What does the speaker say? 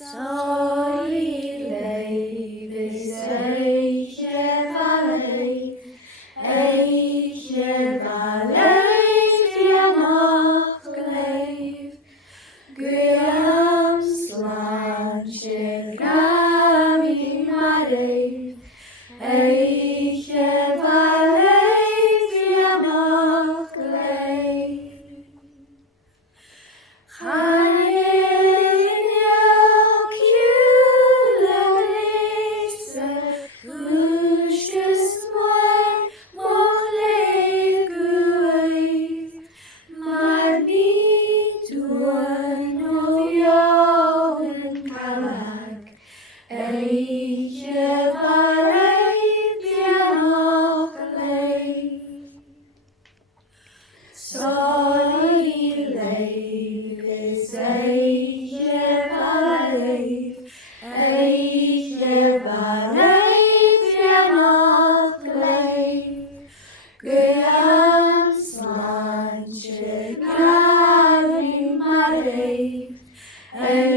Soraidh Leibh is Ghàidhlig Fèis MacFadyen, Graham Slan sheinn Ghàidhlig Fèis, Ghàidhlig Fèis MacFadyen. Soraidh Leibh is Ghàidhlig Fèis, Ghàidhlig Fèis MacFadyen, Graham Slan sheinn Ghàidhlig Fèis.